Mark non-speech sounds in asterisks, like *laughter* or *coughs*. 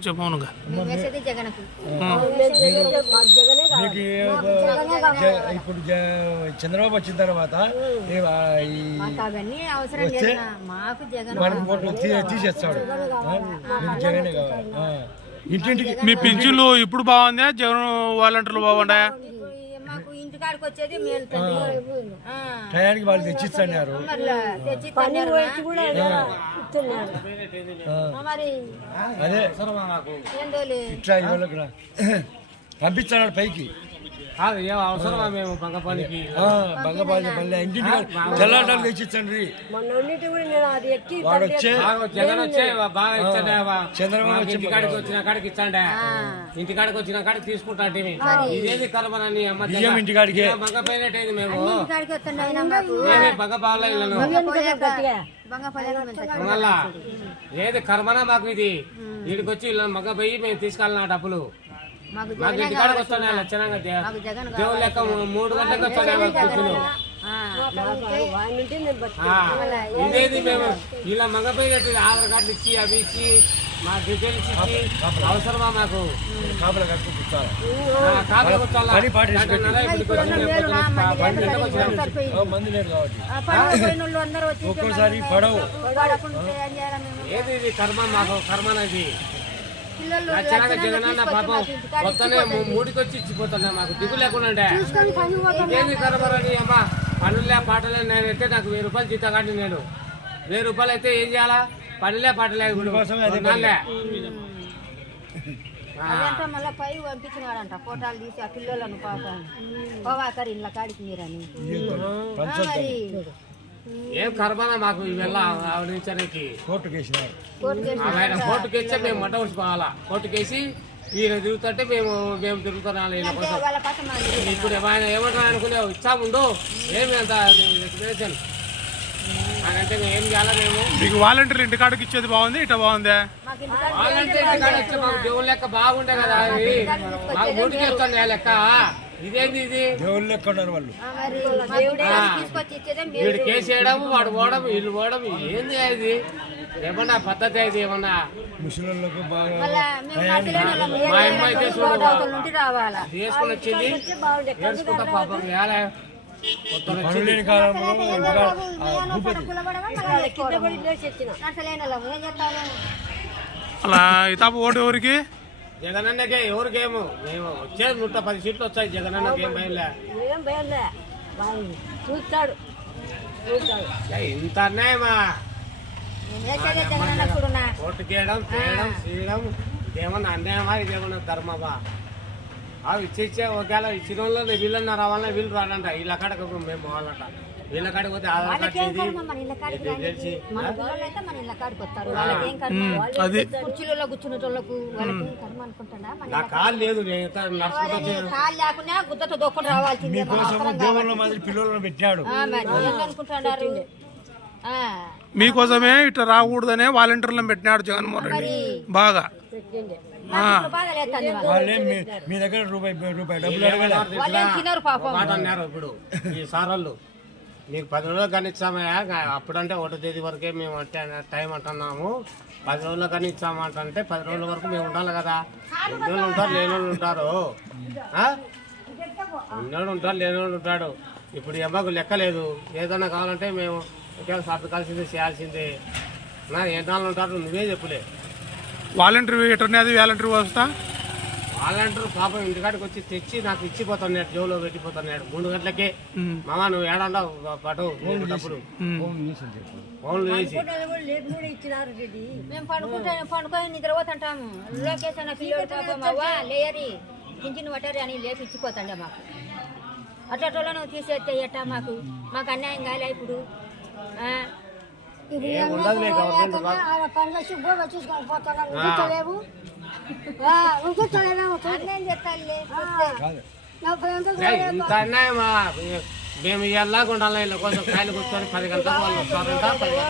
చెప్పవునుగా మేము వేసేది జగన్కు మీకు జ- ఇప్పుడు చంద్రబాబు వచ్చిన తర్వాత జగన్ తీసేస్తాడు జగనే కావాలి. ఇంటింటికి మీ పింఛన్లు ఇప్పుడు బాగుందా జగన్ వాలంటీర్లు బాగున్నాయా వచ్చేది. టయానికి వాళ్ళు తెచ్చిస్తున్నారు. అదే. ఏందోలే. ఇట్లా *coughs* పంపిస్తున్నాడు పైకి. ఏం అవసరమా మేము బంగ పనికి ఆ, బంగపాలి మళ్ళీ ఇంటింటికి తెల్లాటాలు తెచ్చిచ్చండి వాడు వచ్చే బాగా జగన్ వచ్చే బాగా ఇచ్చండి చంద్రబాబు మాకు వచ్చి ఇంటికాడికి వచ్చిన కాడికి ఇచ్చండి. ఇంటికాడికి వచ్చిన కాడికి తీసుకుంటా ఇదేది కలమనని అమ్మ బియ్యం మేము. పల్లెలు మళ్ళా ఏది కర్మనా మాకు ఇది? వీడికి వచ్చి ఇలా మగ పోయి మేము తీసుకెళ్ళిన డబ్బులు. మాకు జగనే. వస్తానే లక్షణంగా దేవుడు లెక్క మూడు గంటలకు ఇదేది మేము ఇలా మగపోయినట్టు ఆధార్ కార్డు ఇచ్చి అవి ఇచ్చి మా డీటెయిల్స్ ఇచ్చి అవసరమా మాకు? కాపలా ఒక్కోసారి పడవు. ఏది ఇది కర్మ మాకు లక్షణంగా లక్షణంగా జగనన్న పాపం మాకు ఇంటికాడ వస్తనే మూడికి వచ్చి ఇచ్చిపోతున్నా మాకు దిగు లేకుండా ఇదేంది కర్మరని అమ్మా పనులే పాటలే నేనైతే నాకు వెయ్యి రూపాయలు జీతం కాండి నేను. వెయ్యి రూపాయలు అయితే ఏం చేయాలా? పనులే పాటలే. అదంతా మళ్ళీ పై పంపించినాడంట. ఫోటోలు తీసి ఆ పిల్లలను పాపం. పోవాకరి ఇళ్ళ కాడికి మీరని. మరి. ఏం కర్మనా మాకు ఇవెల్ల ఆవిడించడానికి ఆయన కోర్టుకి ఇచ్చే మేము మట ఉంచుకోవాలా? కోర్టుకి వేసి ఈయన తిరుగుతుంటే మేము మేము తిరుగుతున్నాం ఈయన కోసం. ఇప్పుడు ఆయన ఏమంటారు అనుకునే ఇచ్చాముండు ఏమి అంత ఆయన అంటే మేము ఏం చేయాలా మేము? మీకు వాలంటీర్లు ఇంటికాడికి ఇచ్చేది బాగుంది ఇట బాగుందా? ఇంటికాడ వాళ్ళంటే ఇంటికాడ వచ్చి మాకు దేవుని లెక్క బాగుండే కదా అది. మాకు ఆ లెక్క? ఇదేంది ఇది? దేవుళ్ళు లెక్క ఉన్నారు వాళ్ళు వీడు కేసు వేయడం వాడు పోవడం వీళ్ళు పోవడం ఏంది ఇది ఏమన్నా పద్ధతి ఇది ఏమన్నా? ముసలిళ్ళకు బాగా మా అయితే వచ్చింది పాపం కాలంలో భూపతి. అలా ఇతాపు ఓటు ఎవరికి? జగనన్నకే ఎవరికేమో? మేము వచ్చేది నూట పది సీట్లు వచ్చాయి జగనన్నకి ఏం భయంలే చూస్తాడు. చూస్తాడు. ఏ, ఇంత అన్యాయమా? జగనన్న ఓటు చేయడం చేయడం చేయడం ఇదేమన్నా అన్యాయమా? ఇదేమన్నా ధర్మమా? అవి ఇచ్చి ఇచ్చే ఒకవేళ ఇచ్చిన వాళ్ళు వీళ్ళన్న రావాలన్నా వీళ్ళు రాడంట వీళ్ళ కాడకు మేము పోవాలంట. వీళ్ళ కాడికి పోతే ఆధార్ కార్డు వాళ్ళకేం చేసి కర్మ? మన ఇళ్ళ కాడికి ఇది తెలిసి మన పిల్లలు అయితే మన ఇళ్ళ కాడికి వస్తారు. వాళ్ళకేం కర్మ? అది. కుర్చీలలో కూర్చునేటోళ్ళకు వాళ్ళకి కర్మ అనుకుంటున్నా మన నా కాలు లేదు నేను ఎంత నడుచుకుంటూ వచ్చాను? కాళ్ళు లేకుండా గుద్దతో దొక్కడు రావాల్సిందే. మన మీకోసం అవసరం దేవుళ్ళ మాదిరి పిల్లలను పెట్టాడు ఆ, మరి ఏం అనుకుంటున్నారు? ఆ, మీకోసమే ఇట్లా రాకూడదనే వాలంటీర్లను పెట్టినాడు జగన్మోహన్ రెడ్డి. బాగా. ఇప్పుడు బాగా లేస్తుంది వాళ్ళు. వాళ్ళేం మీ- మీ దగ్గర రూపాయి రూపాయి డబ్బులు అడగలే. వాళ్ళు ఏం తినరు పాపం. మాట అన్నారు ఇప్పుడు ఈ సారోళ్ళు. నీకు పది రోజులు కానీ ఇచ్చామయ్యా అప్పుడంటే ఒకటో తేదీ వరకే మేము అంటే టైం అంటున్నాము. పది రోజులు కానీ ఇచ్చామంటే పది రోజుల వరకు మేము ఉండాలి కదా. ఉన్నోళ్ళు ఉంటారు లేని వాళ్ళు ఉంటారు. ఆ? ఉంటారు లేని వాళ్ళు ఉంటాడు ఇప్పుడు ఎమ్మకు లెక్క లేదు. ఏదైనా కావాలంటే మేము ఒకవేళ సర్దుకాల్సిందే చేయాల్సిందే. నా ఏ ఉంటారు నువ్వే చెప్పులే. వాలంటీర్ ఎటున్నది వాలంటీర్ వస్తా వాళ్ళంటారు పాపం ఇంటికాడికి వచ్చి తెచ్చి నాకు ఇచ్చిపోతున్నాడు జోలో పెట్టిపోతున్నాడు. మూడు గంటలకే మామ. నువ్వు ఏడంటావు పటు నీకు డబ్బులు ఫోన్లు వేసి లేదు కూడా ఇచ్చినారు రెడ్డి. మేము పండుకుంటే పండుకొని నిద్రపోతుంటాము లోకేష్ అన్న పిల్లడు పాపం అవ్వ లేయరి. పట్టారు అని లేపి ఇచ్చిపోతాండే మాకు. అట్లా తీసేస్తే ఎట్టా మాకు? మాకు అన్యాయం కాలే ఇప్పుడు. చూసుకొని మేము ఇయ్యాలా ఉండాలి కోసం కాయలు కూర్చొని పది గంటలకు వాళ్ళు వస్తారంట పది